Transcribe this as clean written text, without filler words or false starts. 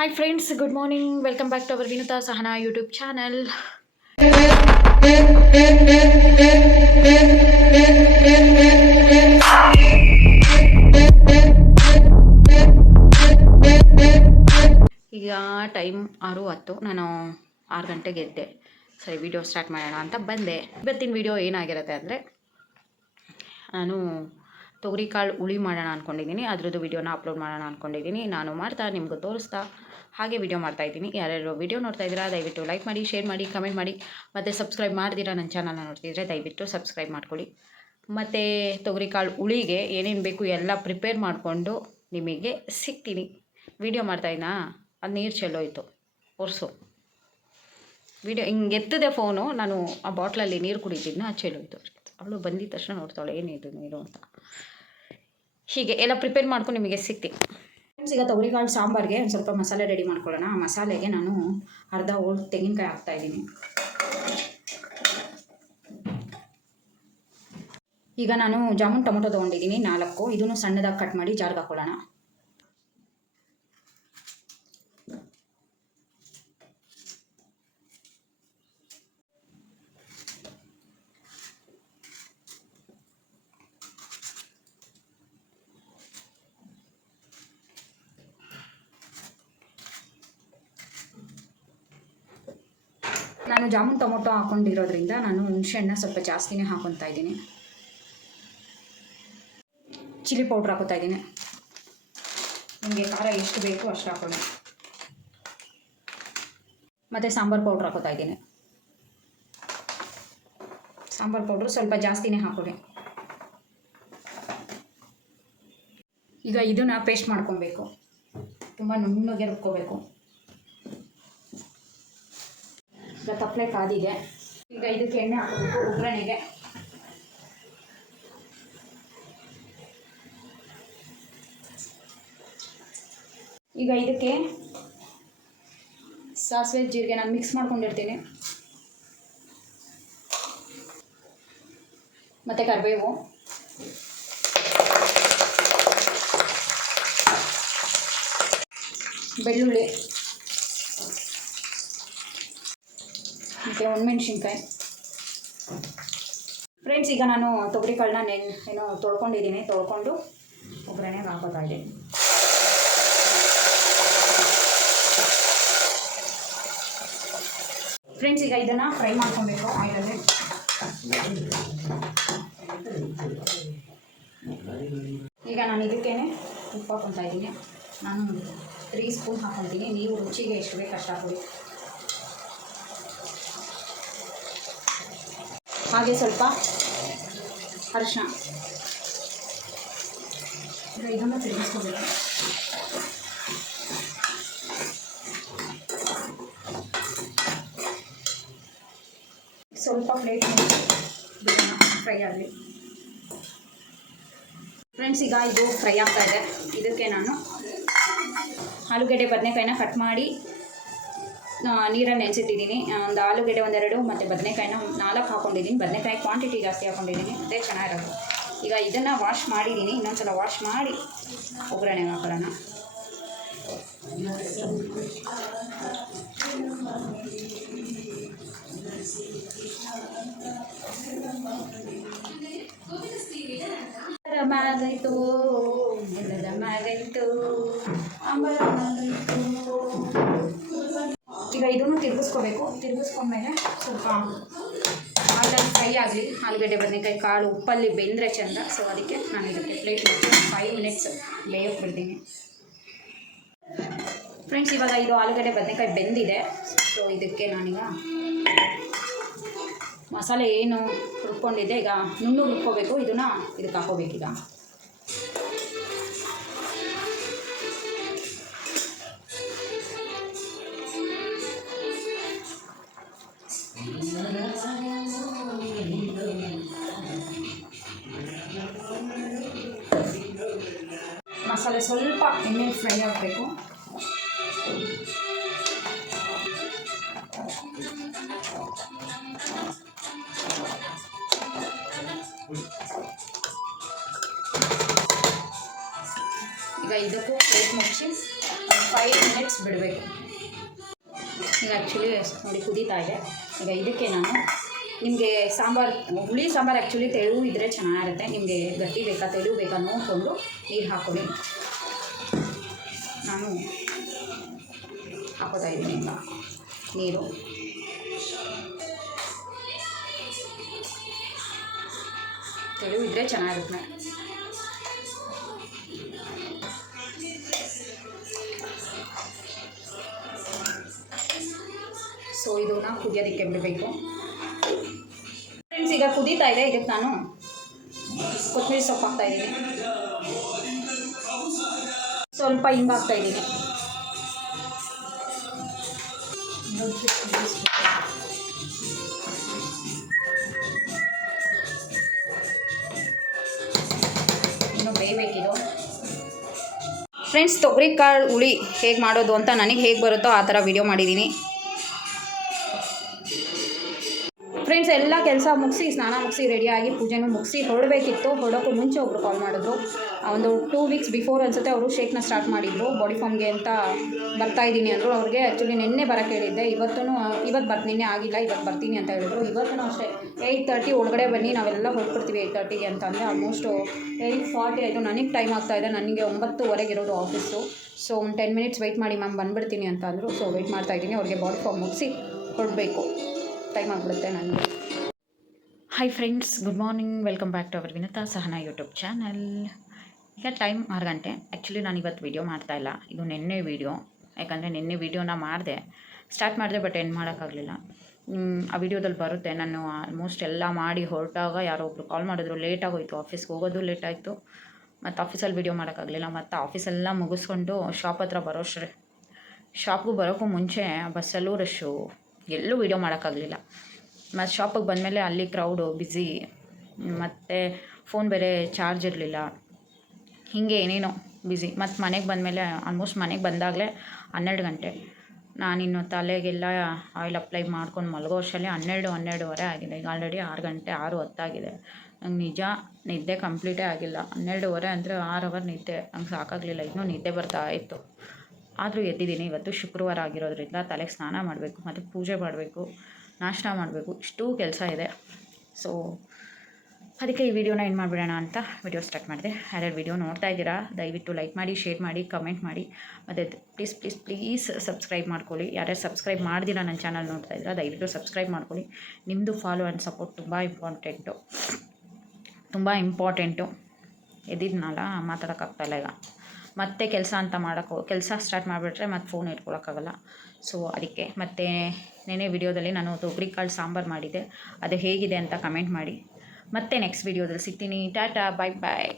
Hi friends, good morning. Welcome back to our Vinuta Sahana YouTube channel. ಈಗ time 6:10. ನಾನು 6 ಗಂಟೆಗೆ ಎದ್ದೆ. ಸರಿ ವಿಡಿಯೋ ಸ್ಟಾರ್ಟ್ ಮಾಡೋಣ ಅಂತ ಬಂದೆ. ಇವತ್ತಿನ ವಿಡಿಯೋ ಏನಾಗಿರುತ್ತೆ ಅಂದರೆ ನಾನು ತೊಗರಿಕಾಳು ಹುಳಿ ಮಾಡೋಣ ಅಂದ್ಕೊಂಡಿದ್ದೀನಿ. ಅದ್ರದ್ದು ವಿಡಿಯೋನ ಅಪ್ಲೋಡ್ ಮಾಡೋಣ ಅಂದ್ಕೊಂಡಿದ್ದೀನಿ. ನಾನು ಮಾಡ್ತಾ ನಿಮಗೂ ತೋರಿಸ್ತಾ ಹಾಗೆ ವಿಡಿಯೋ ಮಾಡ್ತಾಯಿದ್ದೀನಿ. ಯಾರ್ಯಾರು ವಿಡಿಯೋ ನೋಡ್ತಾ ಇದ್ದೀರಾ ದಯವಿಟ್ಟು ಲೈಕ್ ಮಾಡಿ, ಶೇರ್ ಮಾಡಿ, ಕಮೆಂಟ್ ಮಾಡಿ. ಮತ್ತು ಸಬ್ಸ್ಕ್ರೈಬ್ ಮಾಡ್ದಿರಾ ನನ್ನ ಚಾನಲ್ನ ನೋಡ್ತಿದ್ರೆ ದಯವಿಟ್ಟು ಸಬ್ಸ್ಕ್ರೈಬ್ ಮಾಡ್ಕೊಳ್ಳಿ. ಮತ್ತು ತೊಗರಿಕಾಳು ಹುಳಿಗೆ ಏನೇನು ಬೇಕು ಎಲ್ಲ ಪ್ರಿಪೇರ್ ಮಾಡಿಕೊಂಡು ನಿಮಗೆ ಸಿಗ್ತೀನಿ. ವಿಡಿಯೋ ಮಾಡ್ತಾಯಿದ್ದಾ ಅದು ನೀರು ಚೆಲ್ಲೋಯ್ತು ಒರೆಸು. ವಿಡಿಯೋ ಹಿಂಗೆ ಎತ್ತದೆ ಫೋನು, ನಾನು ಆ ಬಾಟ್ಲಲ್ಲಿ ನೀರು ಕುಡಿತಿದ್ನ ಅದು ಚೆಲ್ಲೋಯ್ತು. ಅವಳು ಬಂದಿದ್ದ ತಕ್ಷಣ ನೋಡ್ತಾಳೆ ಏನಿದು ನೀರು ಅಂತ. ಹೀಗೆ ಎಲ್ಲ ಪ್ರಿಪೇರ್ ಮಾಡ್ಕೊಂಡು ನಿಮಗೆ ಸಿಗ್ತೀನಿ. ಫ್ರೆಂಡ್ಸ್, ಈಗ ತೊಗರಿಕಾಳು ಸಾಂಬಾರಿಗೆ ಒಂದು ಸ್ವಲ್ಪ ಮಸಾಲೆ ರೆಡಿ ಮಾಡ್ಕೊಳ್ಳೋಣ. ಆ ಮಸಾಲೆಗೆ ನಾನು ಅರ್ಧ ಹೋಳು ತೆಂಗಿನಕಾಯಿ ಹಾಕ್ತಾಯಿದ್ದೀನಿ. ಈಗ ನಾನು ಜಾಮೂನ್ ಟೊಮೊಟೊ ತೊಗೊಂಡಿದ್ದೀನಿ 4. ಇದನ್ನು ಸಣ್ಣದಾಗಿ ಕಟ್ ಮಾಡಿ ಜಾರ್ಗೆ ಹಾಕ್ಕೊಳ್ಳೋಣ. ನಾನು ಜಾಮೂನ್ ಟೊಮೊಟೊ ಹಾಕ್ಕೊಂಡಿರೋದ್ರಿಂದ ನಾನು ಹುಣಸೆಹಣ್ಣು ಸ್ವಲ್ಪ ಜಾಸ್ತಿನೇ ಹಾಕೊತಾ ಇದ್ದೀನಿ. ಚಿಲ್ಲಿ ಪೌಡ್ರ್ ಹಾಕೋತಾ ಇದ್ದೀನಿ. ನಿಮಗೆ ಖಾರ ಎಷ್ಟು ಬೇಕು ಅಷ್ಟು ಹಾಕೊಳ್ಳಿ. ಮತ್ತು ಸಾಂಬಾರು ಪೌಡ್ರ್ ಹಾಕೋತಾ ಇದ್ದೀನಿ. ಸಾಂಬಾರು ಪೌಡ್ರು ಸ್ವಲ್ಪ ಜಾಸ್ತಿನೇ ಹಾಕೊಳ್ಳಿ. ಈಗ ಇದನ್ನು ಪೇಸ್ಟ್ ಮಾಡ್ಕೊಬೇಕು. ತುಂಬ ನುಣ್ಣಗೆ ರುಬ್ಕೋಬೇಕು. ಈಗ ತಪ್ಪಲೆ ಕಾದಿದೆ. ಈಗ ಇದಕ್ಕೆ ಎಣ್ಣೆ ಹಾಕಬೇಕು ಒಗ್ಗರಣೆಗೆ. ಈಗ ಇದಕ್ಕೆ ಸಾಸಿವೆ ಜೀರಿಗೆ ನಾನು ಮಿಕ್ಸ್ ಮಾಡ್ಕೊಂಡಿರ್ತೀನಿ. ಮತ್ತು ಕರಿಬೇವು, ಬೆಳ್ಳುಳ್ಳಿ ಮತ್ತು ಒಣಮೆಣ್ಸಿನ್ಕಾಯಿ. ಫ್ರೆಂಡ್ಸ್, ಈಗ ನಾನು ತೊಗರಿಕಾಳನ್ನ ತೊಳ್ಕೊಂಡಿದ್ದೀನಿ. ತೊಳ್ಕೊಂಡು ಒಗ್ಗರಣೆಗೆ ಹಾಕೋತಾ ಇದ್ದೀನಿ. ಫ್ರೆಂಡ್ಸ್, ಈಗ ಇದನ್ನು ಫ್ರೈ ಮಾಡ್ಕೊಬೇಕು ಆಯಿಲಲ್ಲಿ. ಈಗ ನಾನು ಇದಕ್ಕೇನೆ ಉಪ್ಪು ಹಾಕೊತಾ ಇದ್ದೀನಿ. ನಾನು 3 ಸ್ಪೂನ್ ಹಾಕೊತೀನಿ. ನೀವು ರುಚಿಗೆ ಎಷ್ಟು ಬೇಕು ಅಷ್ಟು ಹಾಕೊಳ್ಳಿ. ಹಾಗೆ ಸ್ವಲ್ಪ ಅರಿಶಿನ. ಈಗ ಇದನ್ನು ತಿರುಗಿಸ್ಕೋಬೇಕು. ಸ್ವಲ್ಪ ಪ್ಲೇಟ್ ಫ್ರೈ ಆಗಲಿ. ಫ್ರೆಂಡ್ಸ್, ಈಗ ಇದು ಫ್ರೈ ಆಗ್ತಾ ಇದೆ. ಇದಕ್ಕೆ ನಾನು ಆಲೂಗಡ್ಡೆ ಬದನೆಕಾಯಿನ ಕಟ್ ಮಾಡಿ ನೀರಲ್ಲಿ ನೆನೆಸಿಟ್ಟಿದ್ದೀನಿ. ಒಂದು ಆಲೂಗಡ್ಡೆ 1-2 ಮತ್ತು ಬದನೆಕಾಯಿನ 4 ಹಾಕ್ಕೊಂಡಿದ್ದೀನಿ. ಬದನೆಕಾಯಿ ಕ್ವಾಂಟಿಟಿ ಜಾಸ್ತಿ ಹಾಕ್ಕೊಂಡಿದ್ದೀನಿ, ಅದೇ ಚೆನ್ನಾಗಿರೋದು. ಈಗ ಇದನ್ನು ವಾಶ್ ಮಾಡಿದ್ದೀನಿ. ಇನ್ನೊಂದು ಸಲ ವಾಶ್ ಮಾಡಿ ಒಗ್ಗರಣೆಗೆ ಹಾಕೊಳ್ಳೋಣ. ಮಾಗೈತು ಮಾಗೈತು ಈಗ ಇದನ್ನು ತಿರುಗಿಸ್ಕೋಬೇಕು. ತಿರುಗಿಸ್ಕೊಂಡ್ಮೇಲೆ ಸ್ವಲ್ಪ ಆಲಲ್ಲಿ ಫ್ರೈ ಆಗಲಿ. ಆಲೂಗಡ್ಡೆ ಬದನೆಕಾಯಿ ಕಾಳು ಉಪ್ಪಲ್ಲಿ ಬೆಂದರೆ ಚೆಂದ. ಸೊ ಅದಕ್ಕೆ ನಾನು ಇದಕ್ಕೆ ಪ್ಲೇಟ್ 5 ಮಿನಿಟ್ಸ್ ಬೇಯಕ್ಕೆ ಬಿಡ್ತೀನಿ. ಫ್ರೆಂಡ್ಸ್, ಇವಾಗ ಇದು ಆಲೂಗಡ್ಡೆ ಬದನೆಕಾಯಿ ಬೆಂದಿದೆ. ಸೊ ಇದಕ್ಕೆ ನಾನೀಗ ಮಸಾಲೆ ಏನು ರುಬ್ಕೊಂಡಿದ್ದೆ ಈಗ ನುಣ್ಣಗೆ ರುಬ್ಕೋಬೇಕು. ಇದನ್ನು ಇದಕ್ಕೆ ಹಾಕೋಬೇಕೀಗ. ಮಸಾಲೆ ಸ್ವಲ್ಪ ಎಣ್ಣೆ ಫ್ರೈ ಆಗಬೇಕು. ಈಗ ಇದಕ್ಕೂ ಪ್ಲೇಟ್ ಮುಚ್ಚಿ 5 ಮಿನಿಟ್ಸ್ ಬಿಡಬೇಕು. ಈಗ ಆ್ಯಕ್ಚುಲಿ ನೋಡಿ ಕುದೀತಾ ಇದೆ. ಈಗ ಇದಕ್ಕೆ ನಾನು ನಿಮಗೆ ಹುಳಿ ಸಾಂಬಾರು ಆ್ಯಕ್ಚುಲಿ ತೆಳು ಇದ್ದರೆ ಚೆನ್ನಾಗಿರುತ್ತೆ. ನಿಮಗೆ ಗಟ್ಟಿ ಬೇಕಾ ತೆಳು ಬೇಕಾ ನೋಡಿಕೊಂಡು ನೀರು ಹಾಕ್ಕೊಳ್ಳಿ. ನಾನು ಹಾಕೋತಾ ಇದ್ದೀನಿ ಈಗ ನೀರು. ತೆಳು ಇದ್ದರೆ ಚೆನ್ನಾಗಿರುತ್ತೆ. ಸೊ ಇದನ್ನು ಕುದಿಯೋದಕ್ಕೆ ಬಿಡಬೇಕು ಫ್ರೆಂಡ್ಸ್. ಈಗ ಕುದೀತಾ ಇದೆ. ಇದಕ್ಕೆ ನಾನು ಕೊತ್ತಂಬರಿ ಸೊಪ್ಪು ಹಾಕ್ತಾಯಿದ್ದೀನಿ, ಸ್ವಲ್ಪ ಹಿಂಗೆ ಹಾಕ್ತಾಯಿದ್ದೀನಿ. ಇನ್ನು ಬೇಯಬೇಕಿದು ಫ್ರೆಂಡ್ಸ್. ತೊಗರಿಕಾಳು ಹುಳಿ ಹೇಗೆ ಮಾಡೋದು ಅಂತ ನನಗೆ ಹೇಗೆ ಬರುತ್ತೋ ಆ ಥರ ವಿಡಿಯೋ ಮಾಡಿದ್ದೀನಿ ಫ್ರೆಂಡ್ಸ್. ಎಲ್ಲ ಕೆಲಸ ಮುಗಿಸಿ ಸ್ನಾನ ಮುಗಿಸಿ ರೆಡಿಯಾಗಿ ಪೂಜೆನೂ ಮುಗಿಸಿ ಹೊರಡಬೇಕಿತ್ತು. ಹೊರಡೋಕ್ಕೂ ಮುಂಚೆ ಒಬ್ಬರು ಕಾಲ್ ಮಾಡಿದ್ರು. ಒಂದು 2 ವೀಕ್ಸ್ ಬಿಫೋರ್ ಅನಿಸುತ್ತೆ ಅವರು ಶೇಕ್ನ ಸ್ಟಾರ್ಟ್ ಮಾಡಿದ್ರು. ಬಾಡಿ ಫಾರ್ಮ್ಗೆ ಅಂತ ಬರ್ತಾಯಿದ್ದೀನಿ ಅಂದರು. ಅವ್ರಿಗೆ ಆ್ಯಕ್ಚುಲಿ ನಿನ್ನೆ ಬರೋಕ್ಕೆ ಹೇಳಿದ್ದೆ. ಇವತ್ತು ನಿನ್ನೆ ಆಗಿಲ್ಲ, ಇವತ್ತು ಬರ್ತೀನಿ ಅಂತ ಹೇಳಿದ್ರು. ಇವತ್ತೂ ಅಷ್ಟೇ 8:30 ಒಳಗಡೆ ಬನ್ನಿ, ನಾವೆಲ್ಲ ಹೊರಡ್ಬಿಡ್ತೀವಿ 8:30ಗೆ ಅಂತ ಅಂದರೆ. ಆಲ್ಮೋಸ್ಟು 8:40 ಆಯಿತು. ನನಗೆ ಟೈಮ್ ಆಗ್ತಾಯಿದೆ. ನನಗೆ 9:00ವರೆಗೆ ಇರೋದು ಆಫೀಸು. ಸೊ ಒಂದು 10 ಮಿನಿಟ್ಸ್ ವೆಯ್ಟ್ ಮಾಡಿ ಮ್ಯಾಮ್ ಬಂದುಬಿಡ್ತೀನಿ ಅಂತ ಅಂದರು. ಸೊ ವೆಯ್ಟ್ ಮಾಡ್ತಾಯಿದ್ದೀನಿ. ಅವ್ರಿಗೆ ಬಾಡಿ ಫಾರ್ಮ್ ಮುಗಿಸಿ ಹೊರಡಬೇಕು, ಟೈಮ್ ಆಗಿಬಿಡುತ್ತೆ ನನಗೆ. Hi friends, good morning. Welcome back to our Vinatha Sahana YouTube channel. ಈಗ ಟೈಮ್ 6 ಗಂಟೆ. ಆ್ಯಕ್ಚುಲಿ ನಾನು ಇವತ್ತು ವೀಡಿಯೋ ಮಾಡ್ತಾಯಿಲ್ಲ, ಇದು ನಿನ್ನೆ ವೀಡಿಯೋ. ಯಾಕಂದರೆ ನಿನ್ನೆ ವೀಡಿಯೋನ ಸ್ಟಾರ್ಟ್ ಮಾಡಿದೆ, ಬಟ್ ಎಂಡ್ ಮಾಡೋಕ್ಕಾಗಲಿಲ್ಲ. ಆ ವಿಡಿಯೋದಲ್ಲಿ ಬರುತ್ತೆ. ನಾನು ಆಲ್ಮೋಸ್ಟ್ ಎಲ್ಲ ಮಾಡಿ ಹೊರಟಾಗ ಯಾರೋ ಒಬ್ಬರು ಕಾಲ್ ಮಾಡಿದ್ರು. ಲೇಟಾಗೋಯಿತು, ಆಫೀಸ್ಗೆ ಹೋಗೋದು ಲೇಟ್ ಆಯಿತು. ಮತ್ತು ಆಫೀಸಲ್ಲಿ ವೀಡಿಯೋ ಮಾಡೋಕ್ಕಾಗಲಿಲ್ಲ. ಮತ್ತು ಆಫೀಸೆಲ್ಲ ಮುಗಿಸ್ಕೊಂಡು ಶಾಪ್ ಹತ್ರ ಶಾಪ್ಗೂ ಬರೋಕ್ಕೂ ಮುಂಚೆ ಬಸ್ಸಲ್ಲೂ ರಶ್ಶು, ಎಲ್ಲೂ ವೀಡಿಯೋ ಮಾಡೋಕ್ಕಾಗಲಿಲ್ಲ. ಮತ್ತು ಶಾಪಿಗೆ ಬಂದಮೇಲೆ ಅಲ್ಲಿ ಕ್ರೌಡು ಬ್ಯುಸಿ, ಮತ್ತು ಫೋನ್ ಬೇರೆ ಚಾರ್ಜ್ ಇರಲಿಲ್ಲ, ಹೀಗೆ ಏನೇನೋ ಬ್ಯುಸಿ. ಮತ್ತು ಮನೆಗೆ ಬಂದಮೇಲೆ ಆಲ್ಮೋಸ್ಟ್ ಮನೆಗೆ ಬಂದಾಗಲೇ 12 ಗಂಟೆ. ನಾನಿನ್ನು ತಲೆಗೆಲ್ಲ ಆಯಿಲ್ ಅಪ್ಲೈ ಮಾಡ್ಕೊಂಡು ಮಲಗೋ ಅಷ್ಟರಲ್ಲಿ 12:30 ಆಗಿದೆ. ಈಗ ಆಲ್ರೆಡಿ 6 ಗಂಟೆ 6:10 ಆಗಿದೆ. ನಂಗೆ ನಿಜ ನಿದ್ದೆ ಕಂಪ್ಲೀಟೇ ಆಗಿಲ್ಲ. 12:30 ಅಂದರೆ 6 ಅವರ್ ನಿದ್ದೆ ನಂಗೆ ಸಾಕಾಗಲಿಲ್ಲ. ಇನ್ನೂ ನಿದ್ದೆ ಬರ್ತಾ ಇತ್ತು. ಆದರೂ ಎದ್ದಿದ್ದೀನಿ. ಇವತ್ತು ಶುಕ್ರವಾರ ಆಗಿರೋದ್ರಿಂದ ತಲೆಗೆ ಸ್ನಾನ ಮಾಡಬೇಕು, ಮತ್ತು ಪೂಜೆ ಮಾಡಬೇಕು, ನಾಷ್ಟ ಮಾಡಬೇಕು, ಇಷ್ಟೂ ಕೆಲಸ ಇದೆ. ಸೊ ಅದಕ್ಕೆ ಈ ವಿಡಿಯೋನ ಏನು ಮಾಡಿಬಿಡೋಣ ಅಂತ ವಿಡಿಯೋ ಸ್ಟಾರ್ಟ್ ಮಾಡಿದೆ. ಯಾರ್ಯಾರು ವಿಡಿಯೋ ನೋಡ್ತಾ ಇದ್ದೀರಾ ದಯವಿಟ್ಟು ಲೈಕ್ ಮಾಡಿ, ಶೇರ್ ಮಾಡಿ, ಕಮೆಂಟ್ ಮಾಡಿ, ಮತ್ತು ಪ್ಲೀಸ್ ಸಬ್ಸ್ಕ್ರೈಬ್ ಮಾಡ್ಕೊಳ್ಳಿ. ಯಾರ್ಯಾರು ಸಬ್ಸ್ಕ್ರೈಬ್ ಮಾಡ್ದಿಲ್ಲ ನನ್ನ ಚಾನಲ್ ನೋಡ್ತಾ ಇದ್ದೀರಾ ದಯವಿಟ್ಟು ಸಬ್ಸ್ಕ್ರೈಬ್ ಮಾಡ್ಕೊಳ್ಳಿ. ನಿಮ್ಮದು ಫಾಲೋ ಆ್ಯಂಡ್ ಸಪೋರ್ಟ್ ತುಂಬ ಇಂಪಾರ್ಟೆಂಟು. ಎದ್ದಿದ್ನಲ್ಲ ಮಾತಾಡೋಕ್ಕಾಗ್ತಾಯಿಲ್ಲ. ಈಗ ಮತ್ತೆ ಕೆಲಸ ಸ್ಟಾರ್ಟ್ ಮಾಡಿಬಿಟ್ರೆ ಮತ್ತೆ ಫೋನ್ ಇಟ್ಕೊಳ್ಳೋಕ್ಕಾಗಲ್ಲ. ಸೊ ಅದಕ್ಕೆ ಮತ್ತು ನೆನೆ ವಿಡಿಯೋದಲ್ಲಿ ನಾನು ತೊಗರಿಕಾಳು ಸಾಂಬಾರು ಮಾಡಿದ್ದೆ, ಅದು ಹೇಗಿದೆ ಅಂತ ಕಮೆಂಟ್ ಮಾಡಿ. ಮತ್ತೆ ನೆಕ್ಸ್ಟ್ ವಿಡಿಯೋದಲ್ಲಿ ಸಿಗ್ತೀನಿ. ಟಾಟಾ, ಬಾಯ್ ಬಾಯ್.